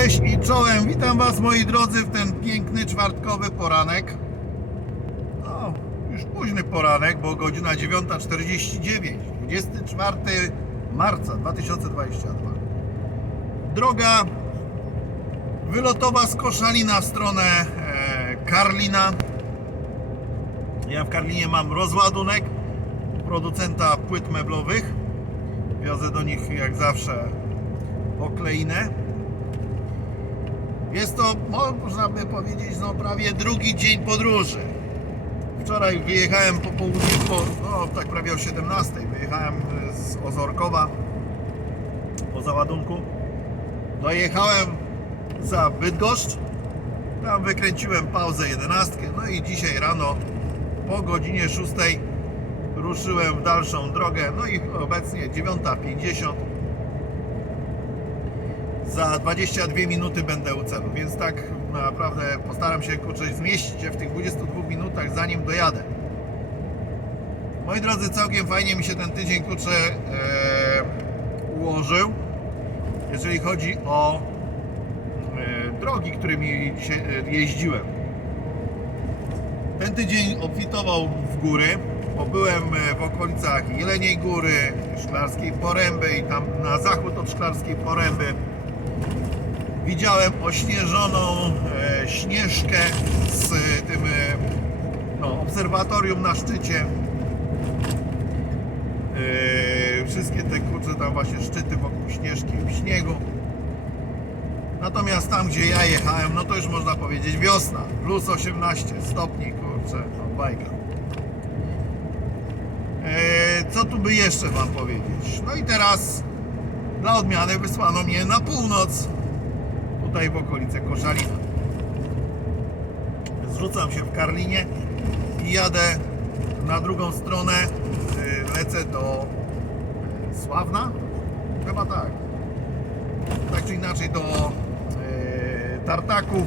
Cześć i czołem, witam Was moi drodzy w ten piękny czwartkowy poranek. No, już późny poranek, bo godzina 9.49, 24 marca 2022. Droga wylotowa z Koszalina w stronę e, Karlina. Ja w Karlinie mam rozładunek producenta płyt meblowych. Wiozę do nich jak zawsze okleinę. Jest to, można by powiedzieć, no prawie drugi dzień podróży. Wczoraj wyjechałem po południu, po, no tak prawie o 17. Wyjechałem z Ozorkowa po załadunku. Dojechałem za Bydgoszcz. Tam wykręciłem pauzę 11. No i dzisiaj rano po godzinie 6 ruszyłem w dalszą drogę. No i obecnie 9.50 za 22 minuty będę u celu, więc tak naprawdę postaram się kurczę zmieścić się w tych 22 minutach zanim dojadę. Moi drodzy, całkiem fajnie mi się ten tydzień kurczę e, ułożył, jeżeli chodzi o e, drogi, którymi dzisiaj e, jeździłem. Ten tydzień obfitował w góry, bo byłem e, w okolicach Jeleniej Góry, Szklarskiej Poręby i tam na zachód od Szklarskiej Poręby widziałem ośnieżoną e, śnieżkę z e, tym e, no, obserwatorium na szczycie. Wszystkie te kurcze tam właśnie szczyty wokół śnieżki w śniegu. Natomiast tam gdzie ja jechałem, no to już można powiedzieć wiosna. Plus 18 stopni, kurczę, no bajka. Co tu by jeszcze Wam powiedzieć? No i teraz dla odmiany wysłano mnie na północ tutaj w okolice Koszalina. Zrzucam się w Karlinie i jadę na drugą stronę. y, Lecę do Sławna? Chyba tak. Tak czy inaczej do y, Tartaku.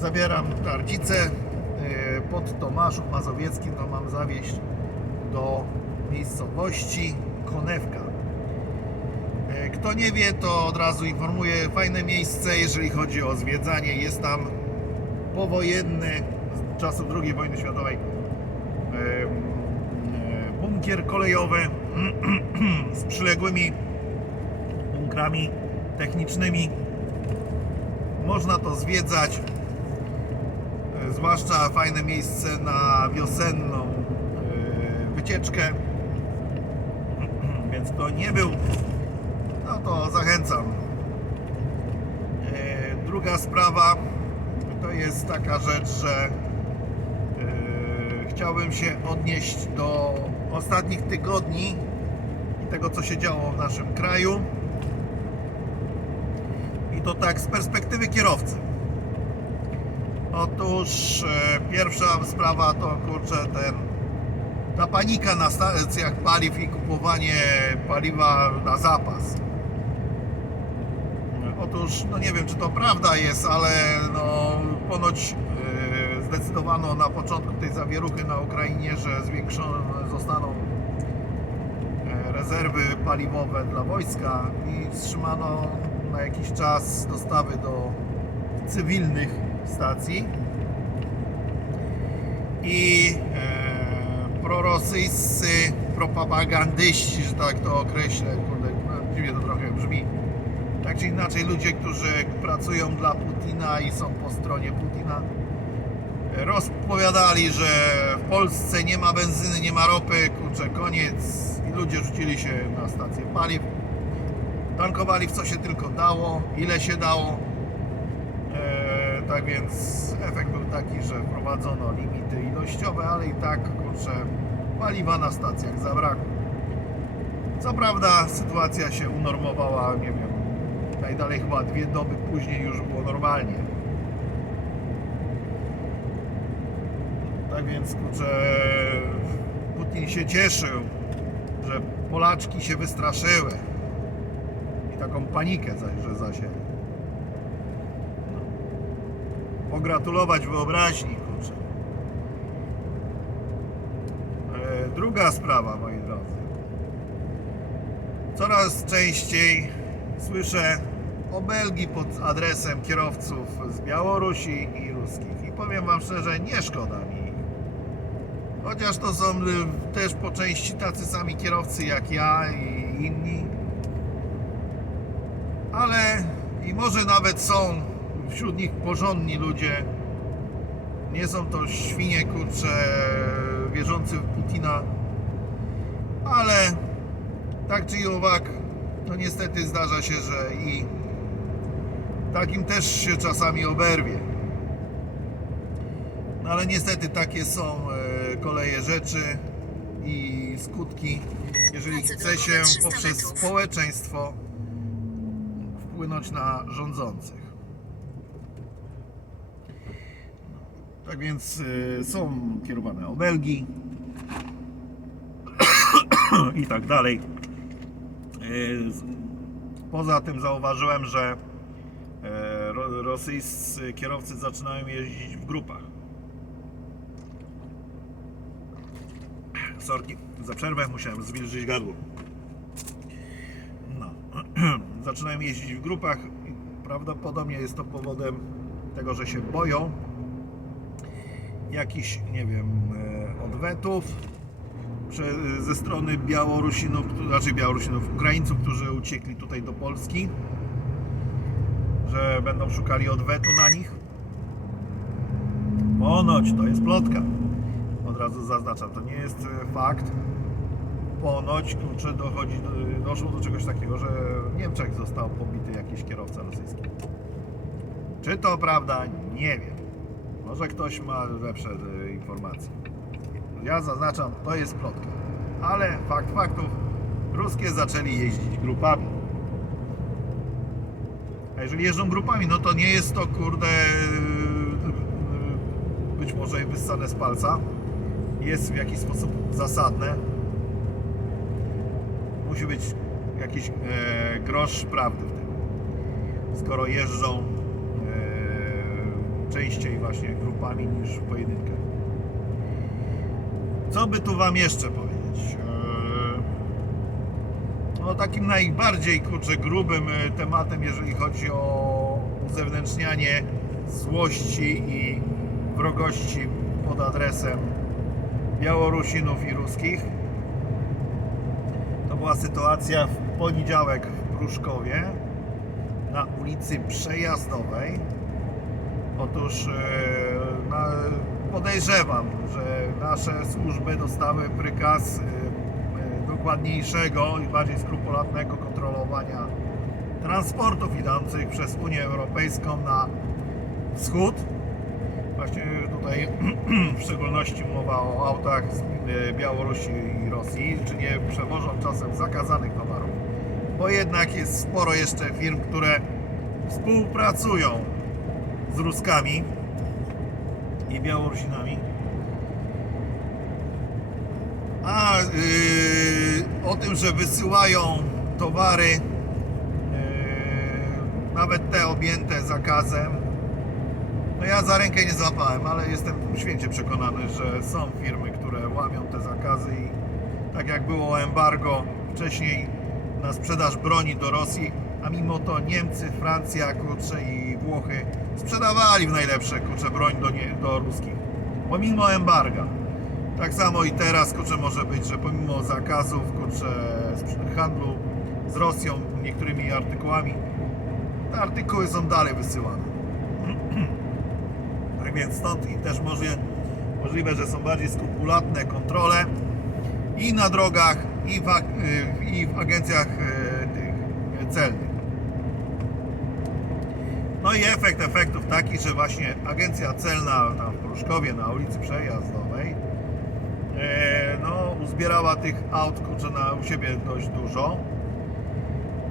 Zabieram tardzicę y, pod Tomaszów Mazowieckim. To mam zawieźć do miejscowości Konewka. Kto nie wie, to od razu informuję, fajne miejsce, jeżeli chodzi o zwiedzanie. Jest tam powojenny, z czasów II wojny światowej, bunkier kolejowy z przyległymi bunkrami technicznymi. Można to zwiedzać, e, zwłaszcza fajne miejsce na wiosenną e, wycieczkę. Więc kto nie był, no to zachęcam. E, Druga sprawa to jest taka rzecz, że e, chciałbym się odnieść do ostatnich tygodni i tego, co się działo w naszym kraju. I to tak z perspektywy kierowcy. Otóż e, pierwsza sprawa to kurczę ten ta panika na stacjach paliw i kupowanie paliwa na zapas. Otóż, no nie wiem czy to prawda jest, ale no ponoć yy, zdecydowano na początku tej zawieruchy na Ukrainie, że zwiększone zostaną e, rezerwy paliwowe dla wojska i wstrzymano na jakiś czas dostawy do cywilnych stacji i e, prorosyjscy propagandyści, że tak to określę, kurde, no, dziwnie to trochę brzmi. Tak czy inaczej ludzie, którzy pracują dla Putina i są po stronie Putina, rozpowiadali, że w Polsce nie ma benzyny, nie ma ropy, kurczę, koniec. I ludzie rzucili się na stację paliw. Tankowali w co się tylko dało, ile się dało. E, tak więc efekt był taki, że wprowadzono limity ilościowe, ale i tak kurczę, paliwa na stacjach zabrakło. Co prawda sytuacja się unormowała, nie wiem, najdalej chyba dwie doby później już było normalnie. Tak więc kurczę, Putin się cieszył, że Polaczki się wystraszyły i taką panikę że zasięł. pogratulować wyobraźni, kurczę. E, Druga sprawa, moi drodzy. Coraz częściej słyszę obelgi pod adresem kierowców z Białorusi i ruskich. I powiem Wam szczerze, nie szkoda mi. Chociaż to są y, też po części tacy sami kierowcy jak ja i inni. Ale i może nawet są wśród nich porządni ludzie. Nie są to świnie kurcze wierzący w Putina. Ale tak czy owak, no niestety zdarza się, że i takim też się czasami oberwie. No ale niestety takie są e, koleje rzeczy i skutki, jeżeli chce się drogowe 300 poprzez społeczeństwo wpłynąć na rządzących. Tak więc e, są kierowane obelgi i tak dalej. E, Poza tym zauważyłem, że rosyjscy kierowcy zaczynają jeździć w grupach. Sorki za przerwę, musiałem zwilżyć gardło. No. Zaczynają jeździć w grupach prawdopodobnie jest to powodem tego, że się boją jakichś, nie wiem, e, odwetów ze strony Białorusinów, znaczy Białorusinów, Ukraińców, którzy uciekli tutaj do Polski, że będą szukali odwetu na nich. Ponoć to jest plotka. Od razu zaznaczam, to nie jest e, fakt. Ponoć kurczę dochodzi, do, doszło do czegoś takiego, że w Niemczech został pobity jakiś kierowca rosyjski. Czy to prawda? Nie wiem. Może ktoś ma lepsze e, informacje. Ja zaznaczam, to jest plotka. Ale fakt faktów, ruskie zaczęli jeździć grupami. A jeżeli jeżdżą grupami, no to nie jest to kurde yy, być może wyssane z palca. Jest w jakiś sposób zasadne. Musi być jakiś e, grosz prawdy w tym. Skoro jeżdżą e, częściej właśnie grupami niż w pojedynkę. Co by tu Wam jeszcze powiedzieć? No takim najbardziej kurczę grubym e, tematem, jeżeli chodzi o uzewnętrznianie złości i wrogości pod adresem Białorusinów i Ruskich. To była sytuacja w poniedziałek w Pruszkowie na ulicy Przejazdowej. Otóż e, podejrzewam, że nasze służby dostały prykaz e, dokładniejszego i bardziej skrupulatnego kontrolowania transportów idących przez Unię Europejską na wschód. Właśnie tutaj w szczególności mowa o autach z e, Białorusi i Rosji, czy nie przewożą czasem zakazanych towarów. Bo jednak jest sporo jeszcze firm, które współpracują z Ruskami i Białorusinami. A yy, o tym, że wysyłają towary, yy, nawet te objęte zakazem, no ja za rękę nie złapałem, ale jestem święcie przekonany, że są firmy, które łamią te zakazy i tak jak było embargo wcześniej na sprzedaż broni do Rosji, a mimo to Niemcy, Francja, kurczę i Włochy sprzedawali w najlepsze kurczę broń do, nie, do ruskich. Pomimo embarga. Tak samo i teraz kurczę może być, że pomimo zakazów kurczę handlu z Rosją niektórymi artykułami, te artykuły są dalej wysyłane. Tak więc stąd i też może, możliwe, że są bardziej skrupulatne kontrole i na drogach, i w, y, i w agencjach y, tych y, celnych. No i efekt efektów taki, że właśnie agencja celna tam w Pruszkowie na ulicy Przejazdowej e, no, uzbierała tych aut kurczę, na, u siebie dość dużo.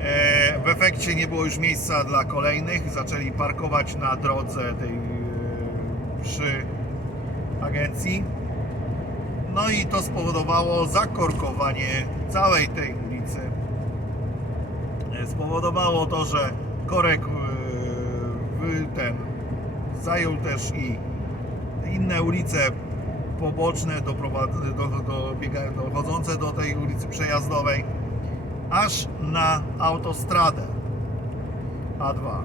E, w efekcie nie było już miejsca dla kolejnych, zaczęli parkować na drodze tej e, przy agencji. No i to spowodowało zakorkowanie całej tej ulicy. E, Spowodowało to, że korek e, ten zajął też i inne ulice poboczne dochodzące do tej ulicy przejazdowej aż na autostradę. A2.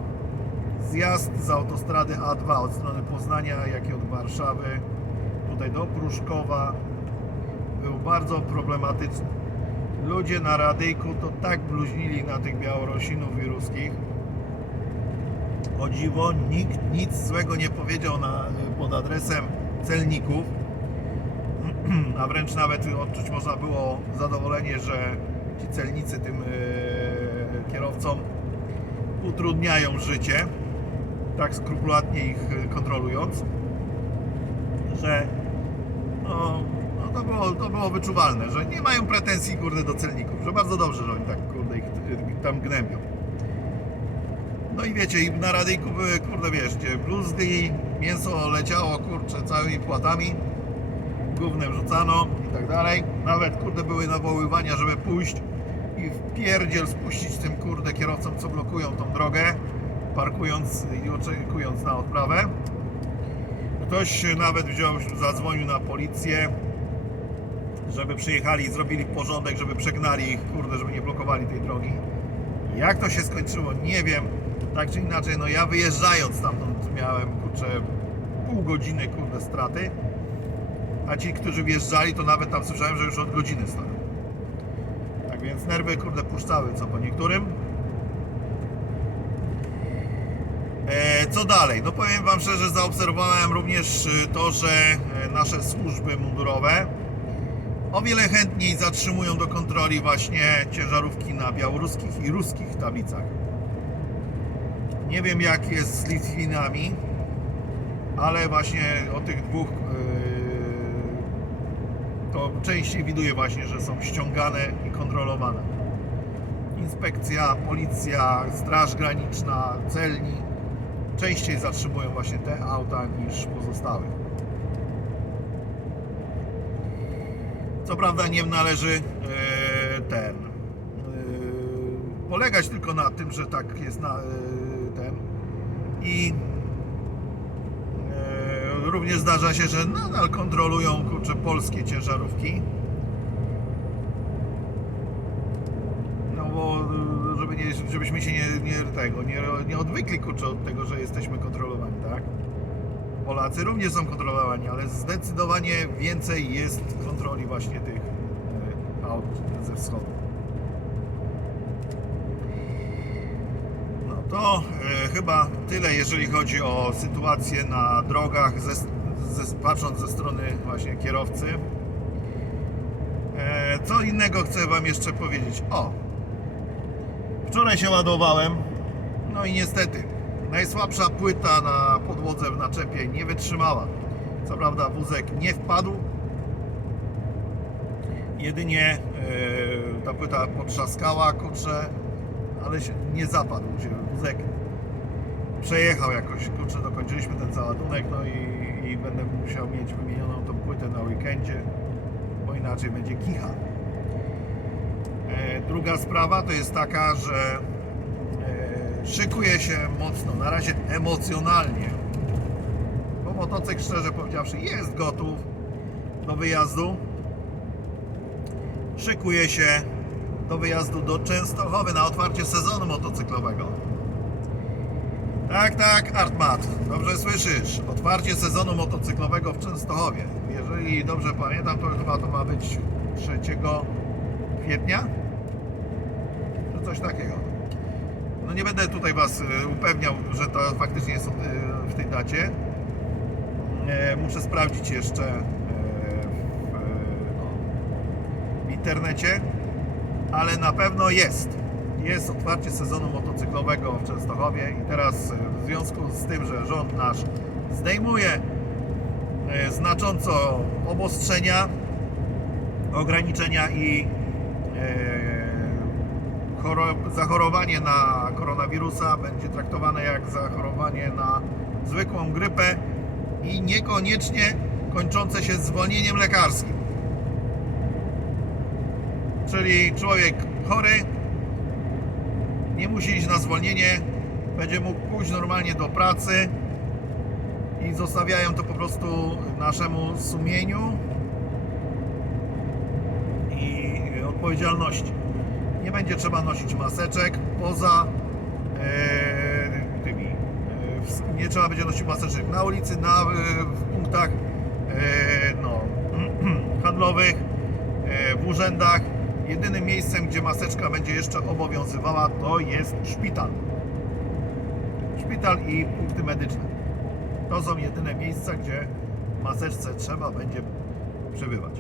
Zjazd z autostrady A2 od strony Poznania, jak i od Warszawy, tutaj do Pruszkowa, był bardzo problematyczny. Ludzie na radyjku to tak bluźnili na tych Białorusinów i Ruskich. O dziwo, nikt nic złego nie powiedział na, pod adresem celników, a wręcz nawet odczuć można było zadowolenie, że ci celnicy tym e, kierowcom utrudniają życie, tak skrupulatnie ich e, kontrolując, że no, no to, było, to było wyczuwalne, że nie mają pretensji kurde do celników, że bardzo dobrze, że oni tak kurde ich ich tam gnębią. No i wiecie, i na radyjku były kurde wiesz, gdzie bluzdy, mięso leciało kurczę całymi płatami, gównem rzucano i tak dalej. Nawet kurde były nawoływania, żeby pójść i w pierdziel spuścić tym kurde kierowcom, co blokują tą drogę, parkując i oczekując na odprawę. Ktoś nawet wziął, zadzwonił na policję, żeby przyjechali i zrobili porządek, żeby przegnali ich, kurde, żeby nie blokowali tej drogi. Jak to się skończyło, nie wiem. Tak czy inaczej, no ja wyjeżdżając stamtąd miałem, kurczę, pół godziny, kurde, straty. A ci, którzy wjeżdżali, to nawet tam słyszałem, że już od godziny stoją. Tak więc nerwy, kurde, puszczały, co po niektórym. E, Co dalej? No powiem Wam szczerze, zaobserwowałem również y, to, że e, nasze służby mundurowe o wiele chętniej zatrzymują do kontroli właśnie ciężarówki na białoruskich i ruskich tablicach. Nie wiem jak jest z Litwinami, ale właśnie o tych dwóch częściej widuję właśnie, że są ściągane i kontrolowane. Inspekcja, policja, straż graniczna, celni częściej zatrzymują właśnie te auta niż pozostałych. Co prawda nie należy e, ten e, polegać tylko na tym, że tak jest na e, ten i również zdarza się, że nadal kontrolują kurczę polskie ciężarówki. No bo e, żeby nie, żebyśmy się nie, nie tego nie, nie odwykli kurczę od tego, że jesteśmy kontrolowani, tak? Polacy również są kontrolowani, ale zdecydowanie więcej jest kontroli właśnie tych e, aut ze wschodu. No to chyba tyle, jeżeli chodzi o sytuację na drogach, ze, ze, patrząc ze strony właśnie kierowcy. E, co innego chcę Wam jeszcze powiedzieć. O! Wczoraj się ładowałem, no i niestety najsłabsza płyta na podłodze w naczepie nie wytrzymała. Co prawda wózek nie wpadł, jedynie e, ta płyta potrzaskała, kurczę, ale się nie zapadł się wózek. Przejechał jakoś, kurczę, dokończyliśmy ten załadunek, no i, i będę musiał mieć wymienioną tą płytę na weekendzie, bo inaczej będzie kicha. E, Druga sprawa to jest taka, że e, szykuje się mocno, na razie emocjonalnie, bo motocykl szczerze powiedziawszy jest gotów do wyjazdu. Szykuje się do wyjazdu do Częstochowy na otwarcie sezonu motocyklowego. Tak, tak, Artmat, dobrze słyszysz. Otwarcie sezonu motocyklowego w Częstochowie. Jeżeli dobrze pamiętam, to chyba to ma być 3 kwietnia? Czy coś takiego. No nie będę tutaj Was y, upewniał, że to faktycznie jest y, w tej dacie. E, Muszę sprawdzić jeszcze e, e, w internecie, ale na pewno jest. Jest otwarcie sezonu motocyklowego w Częstochowie i teraz e, w związku z tym, że rząd nasz zdejmuje e, znacząco obostrzenia, ograniczenia i e, choro- zachorowanie na koronawirusa będzie traktowane jak zachorowanie na zwykłą grypę i niekoniecznie kończące się zwolnieniem lekarskim. Czyli człowiek chory nie musi iść na zwolnienie, będzie mógł pójść normalnie do pracy i zostawiają to po prostu naszemu sumieniu i odpowiedzialności. Nie będzie trzeba nosić maseczek poza e, nie trzeba będzie nosić maseczek na ulicy, na, e, w punktach e, no, handlowych, e, w urzędach. Jedynym miejscem, gdzie maseczka będzie jeszcze obowiązywała, to jest szpital. Szpital i punkty medyczne. To są jedyne miejsca, gdzie maseczce trzeba będzie przebywać.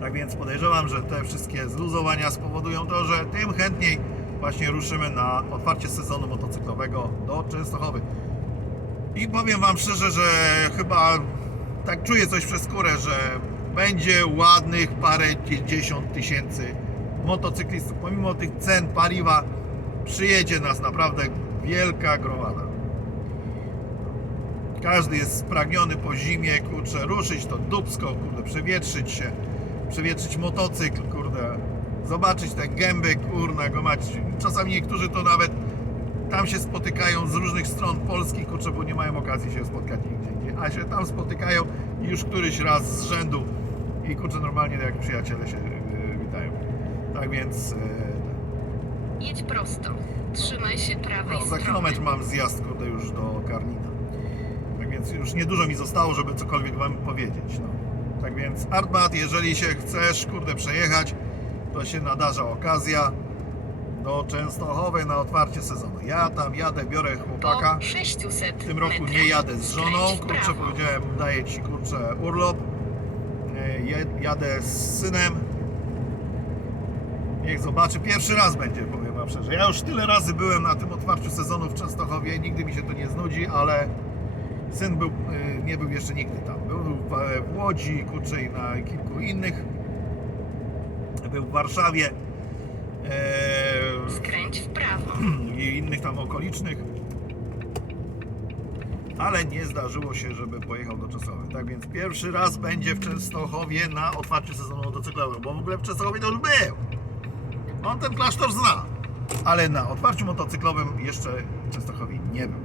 Tak więc podejrzewam, że te wszystkie zluzowania spowodują to, że tym chętniej właśnie ruszymy na otwarcie sezonu motocyklowego do Częstochowy. I powiem Wam szczerze, że chyba tak czuję coś przez skórę, że będzie ładnych parę dziesiąt tysięcy motocyklistów. Pomimo tych cen paliwa przyjedzie nas naprawdę wielka gromada. Każdy jest spragniony po zimie, kurczę, ruszyć to dubsko, kurde, przewietrzyć się, przewietrzyć motocykl, kurde, zobaczyć te gęby, kurna, go mać. Czasami niektórzy to nawet tam się spotykają z różnych stron Polski, kurczę, bo nie mają okazji się spotkać nigdzie indziej, a się tam spotykają i już któryś raz z rzędu i kurczę, normalnie jak przyjaciele się yy, witają. Tak więc... Yy, Jedź prosto. Trzymaj się prawej no, za strony. kilometr mam zjazd kurde już do Karlina. Tak więc już niedużo mi zostało, żeby cokolwiek wam powiedzieć. No. Tak więc Artbat, jeżeli się chcesz kurde przejechać, to się nadarza okazja do Częstochowy na otwarcie sezonu. Ja tam jadę, biorę chłopaka. Po 600 W tym roku metrach nie jadę z żoną, skręć w kurczę prawo. powiedziałem, daję Ci kurczę urlop. Jadę z synem. Niech zobaczy, pierwszy raz będzie, powiem Wam szczerze. Ja już tyle razy byłem na tym otwarciu sezonu w Częstochowie, nigdy mi się to nie znudzi, ale syn był, e, nie był jeszcze nigdy tam. Był w, w Łodzi, kurczę i na kilku innych. Był w Warszawie. E, Skręć w prawo. i innych tam okolicznych. Ale nie zdarzyło się, żeby pojechał do Częstochowy. Tak więc pierwszy raz będzie w Częstochowie na otwarciu sezonu motocyklowego, bo w ogóle w Częstochowie to już był. On ten klasztor zna. Ale na otwarciu motocyklowym jeszcze w Częstochowie nie był.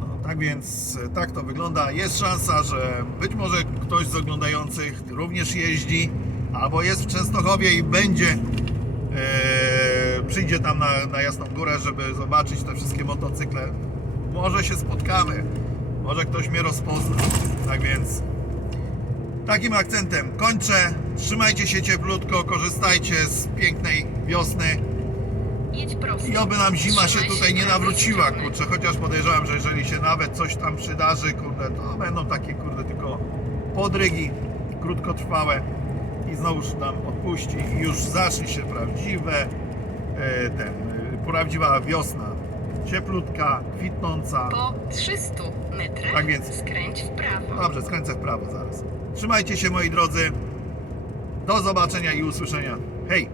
No, tak więc e, tak to wygląda. Jest szansa, że być może ktoś z oglądających również jeździ, albo jest w Częstochowie i będzie e, przyjdzie tam na, na Jasną Górę, żeby zobaczyć te wszystkie motocykle. Może się spotkamy, może ktoś mnie rozpozna. Tak więc takim akcentem kończę. Trzymajcie się cieplutko, korzystajcie z pięknej wiosny i oby nam zima się tutaj nie nawróciła, kurczę, chociaż podejrzewam, że jeżeli się nawet coś tam przydarzy, kurde, to będą takie, kurde, tylko podrygi krótkotrwałe i znowuż nam odpuści i już zacznie się prawdziwe, ten, e, prawdziwa wiosna, cieplutka, kwitnąca. Po 300 metrach Tak więc- skręć w prawo. Dobrze, skręcę w prawo zaraz. Trzymajcie się moi drodzy. Do zobaczenia i usłyszenia. Hej!